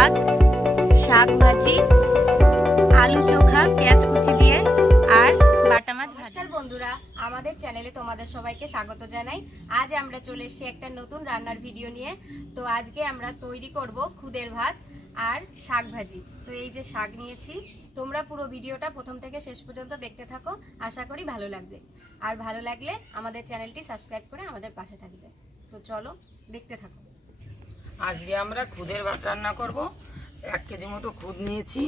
ভাত, শাক ভাজি, আলু চোখা, পেঁয়াজ কুচি দিয়ে আর বাটা মাছ ভাজা। বন্ধুরা, আমাদের চ্যানেলে তোমাদের সবাইকে স্বাগত জানাই। আজ আমরা চলে এসেছি একটা নতুন রান্নার ভিডিও নিয়ে। তো আজকে আমরা তৈরি করব খুদের ভাত আর শাক ভাজি। তো এই যে শাক নিয়েছি, তোমরা পুরো ভিডিওটা প্রথম থেকে শেষ পর্যন্ত দেখতে থাকো। আশা করি ভালো লাগবে। আর ভালো লাগলে আমাদের চ্যানেলটি সাবস্ক্রাইব করে আমাদের পাশে থাকবে। তো চলো দেখতে থাকো। আজকে আমরা খুদের ভাত রান্না করব। এক কেজি মতো খুদ নিয়েছি।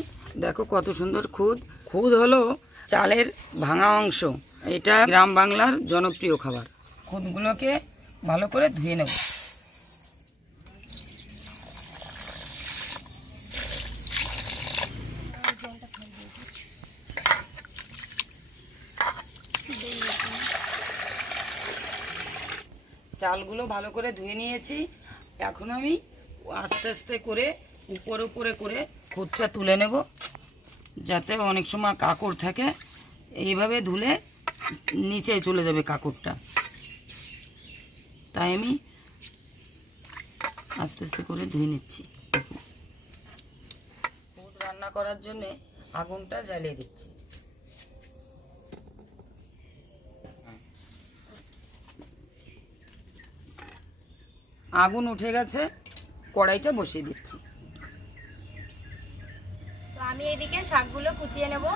দেখো কত সুন্দর খুদ। খুদ হলো চালের ভাঙা অংশ। এটা গ্রাম বাংলার জনপ্রিয় খাবার। খুদগুলোকে ভালো করে ধুয়ে নেব। চালগুলো ভালো করে ধুয়ে নিয়েছি। এখন আমি আস্তে আস্তে করে উপরে উপরে করে খুদটা তুলে নেব, যাতে অনেক সময় কাকড় থাকে। এইভাবে ধুলে নিচে চলে যাবে কাকড়টা। তাই আমি আস্তে আস্তে করে ধুয়ে নিচ্ছি। রান্না করার জন্যে আগুনটা জ্বালিয়ে দিচ্ছি। আগুন উঠে গেছে, কড়াইটা বসিয়ে দিচ্ছি। তো আমি এদিকে শাকগুলো কুচিয়ে নেব।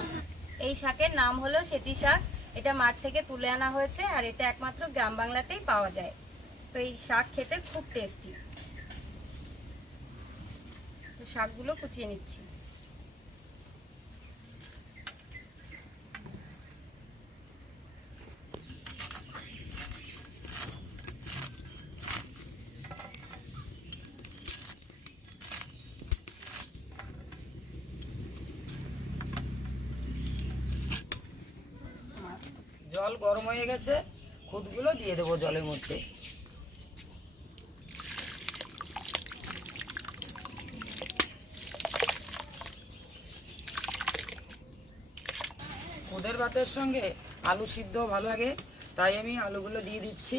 এই শাকের নাম হলো সেচি শাক। এটা মাঠ থেকে তুলে আনা হয়েছে আর এটা একমাত্র গ্রাম বাংলাতেই পাওয়া যায়। তো এই শাক খেতে খুব টেস্টি। তো শাকগুলো কুচিয়ে নিচ্ছি। জল গরম হয়ে গেছে, খুদগুলো দিয়ে দেবো জলের মধ্যে। খুদের ভাতের সঙ্গে আলু সিদ্ধ ভালো লাগে, তাই আমি আলুগুলো দিয়ে দিচ্ছি।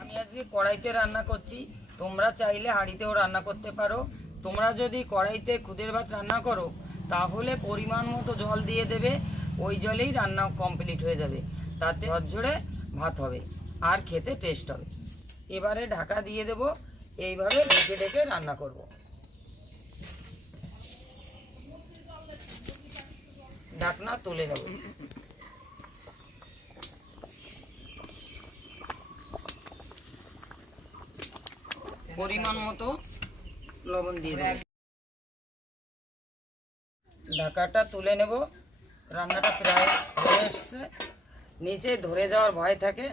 আমি আজকে কড়াইতে রান্না করছি, তোমরা চাইলে হাঁড়িতেও রান্না করতে পারো। তোমরা যদি কড়াইতে খুদের ভাত রান্না করো তাহলে পরিমাণ মতো জল দিয়ে দেবে, ওই জলেই রান্না কমপ্লিট হয়ে যাবে। তাতে ঝরঝরে ভাত হবে আর খেতে টেস্ট হবে। এবারে ঢাকা দিয়ে দেব, এইভাবে ঢেকে ঢেকে রান্না করব। ঢাকনা তুলে নেব। পরিমাণ মতো লবণ দিয়ে দেব। ঢাকাটা তুলে নেব। রান্নাটা প্রায় হয়ে এসছে। নিচে ধরে যাওয়ার ভয় থাকে,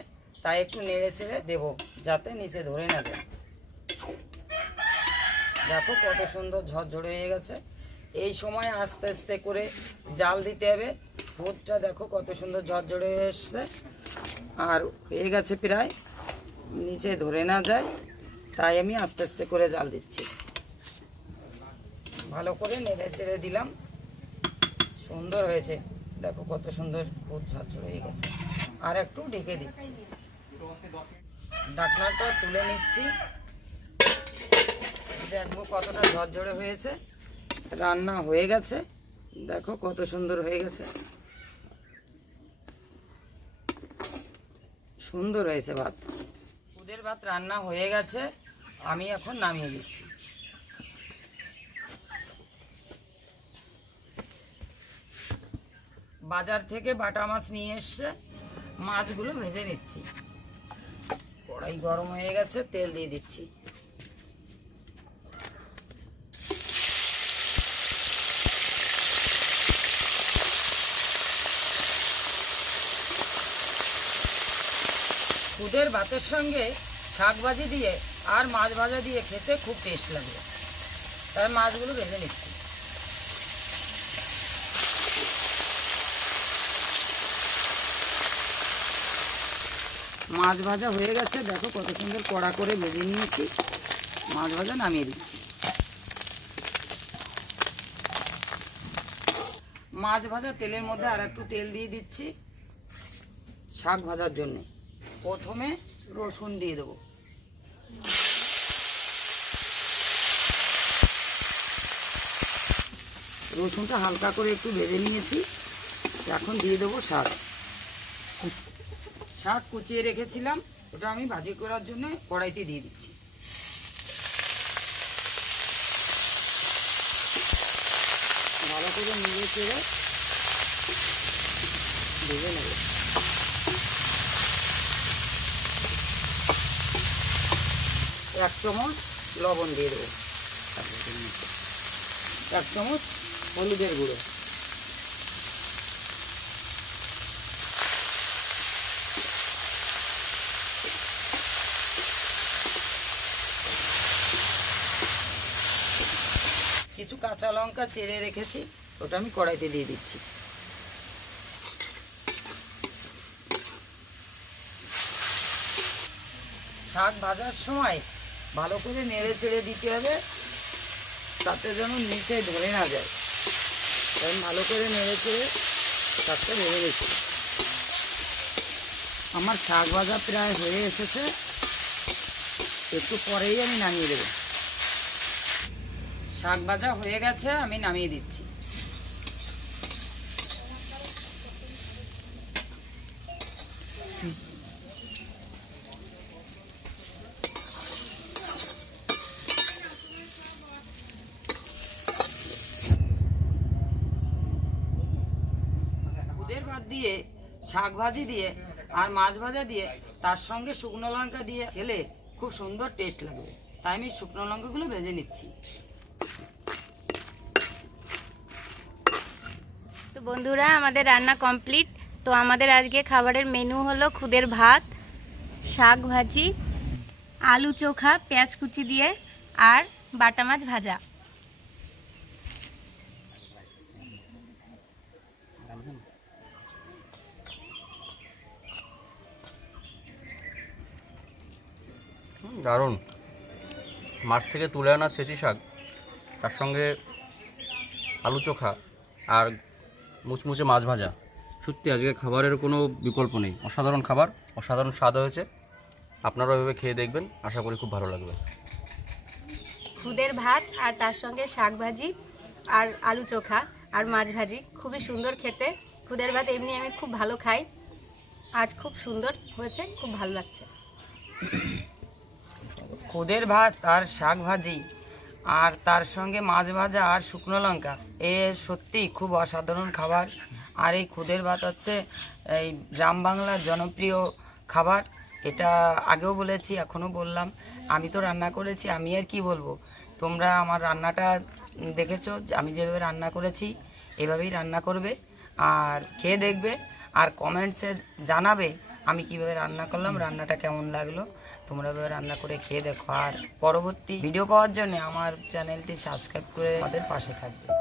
তাই একটু নেড়ে চেড়ে দেবো, যাতে নিচে ধরে না যায়। দেখো কত সুন্দর ঝরঝরে হয়ে গেছে। এই সময় আস্তে আস্তে করে জাল দিতে হবে। ভুটটা দেখো কত সুন্দর ঝরঝরে হয়ে এসছে। আর হয়ে গেছে প্রায়, নিচে ধরে না যায়, তাই আমি আস্তে আস্তে করে জাল দিচ্ছি। ভালো করে নেড়ে চেড়ে দিলাম। সুন্দর হয়েছে। দেখো কত সুন্দর খুব ঝরঝর হয়ে গেছে। আর একটু ঢেকে দিচ্ছি। ঢাকনাটা তুলে নিচ্ছি। দেখব কতটা ঝরঝরে হয়েছে। রান্না হয়ে গেছে। দেখো কত সুন্দর হয়ে গেছে। সুন্দর হয়েছে ভাত। দুধের ভাত রান্না হয়ে গেছে। আমি এখন নামিয়ে দিচ্ছি। বাজার থেকে বাটা মাছ নিয়ে এসছে মাছগুলো ভেজে নিচ্ছি। কড়াই গরম হয়ে গেছে, তেল দিয়ে দিচ্ছি। খুদের ভাতের সঙ্গে শাক ভাজি দিয়ে আর মাছ ভাজা দিয়ে খেতে খুব টেস্ট লাগে। তাই মাছগুলো ভেজে নিচ্ছি। মাছ ভাজা হয়ে গেছে। দেখো কত সুন্দর কড়া করে ভেজে নিয়েছি। মাছ ভাজা নামিয়ে দিচ্ছি। মাছ ভাজা তেলের মধ্যে আর একটু তেল দিয়ে দিচ্ছি শাক ভাজার জন্যে। প্রথমে রসুন দিয়ে দেবো। রসুনটা হালকা করে একটু ভেজে নিয়েছি। এখন দিয়ে দেবো শাক। শাক কুচিয়ে রেখেছিলাম, ওটা আমি ভাজি করার জন্য কড়াইতে দিয়ে দিচ্ছি। ভালো করে নিয়ে চেড়ে ভেজে নেব। এক চামচ লবণ দিয়ে দেবো। এক চামচ হলুদের গুঁড়ো। কিছু কাঁচা লঙ্কা চেড়ে রেখেছি, ওটা আমি কড়াইতে দিয়ে দিচ্ছি। শাক ভাজার সময় ভালো করে নেড়ে চেড়ে দিতে হবে, তাতে যেন নিচে ধরে না যায়। কারণ ভালো করে নেড়ে চেড়ে শাকটা ভেজে নিচ্ছি আমার শাক ভাজা প্রায় হয়ে এসেছে, একটু পরেই আমি নামিয়ে দেবো। শাক ভাজা হয়ে গেছে, আমি নামিয়ে দিচ্ছি। খুদের ভাত দিয়ে, শাক ভাজি দিয়ে আর মাছ ভাজা দিয়ে, তার সঙ্গে শুকনো লঙ্কা দিয়ে খেলে খুব সুন্দর টেস্ট লাগবে। তাই আমি শুকনো লঙ্কাগুলো ভেজে নিচ্ছি। তো বন্ধুরা, আমাদের রান্না কমপ্লিট তো আমাদের আজকে খাবারের মেনু হলো খুদের ভাত, শাক ভাজি, আলু চোখা, পেঁয়াজ কুচি দিয়ে, আর বাটা মাছ ভাজা। দারুণ। মাঠ থেকে তুলে আনা ছেঁচি শাক, তার সঙ্গে আলু চোখা, আর মুচমুচে মাছ ভাজা। সত্যি আজকে খাবারের কোনো বিকল্প নেই। অসাধারণ খাবার অসাধারণ স্বাদ হয়েছে। আপনারা এভাবে খেয়ে দেখবেন আশা করি খুব ভালো লাগবে। খুদের ভাত আর তার সঙ্গে শাক ভাজি আর আলু চোখা আর মাছ ভাজি। খুবই সুন্দর খেতে। খুদের ভাত এমনি আমি খুব ভালো খাই। আজ খুব সুন্দর হয়েছে খুব ভালো লাগছে। খুদের ভাত আর শাক ভাজি আর তার সঙ্গে মাছ ভাজা আর শুকনো লঙ্কা। এ সত্যি খুব অসাধারণ খাবার। আর এই খুদের ভাত হচ্ছে এই গ্রাম বাংলার জনপ্রিয় খাবার। এটা আগেও বলেছি, এখনও বললাম। আমি তো রান্না করেছি, আমি আর কি বলব? তোমরা আমার রান্নাটা দেখেছ আমি যেভাবে রান্না করেছি, এভাবেই রান্না করবে। আর খেয়ে দেখবে, আর কমেন্টসে জানাবে আমি কীভাবে রান্না করলাম, রান্নাটা কেমন লাগল। তোমরা এভাবে রান্না করে খেয়ে দেখো। আর পরবর্তী ভিডিও পাওয়ার জন্য আমার চ্যানেলটি সাবস্ক্রাইব করে আমাদের পাশে থাকবে।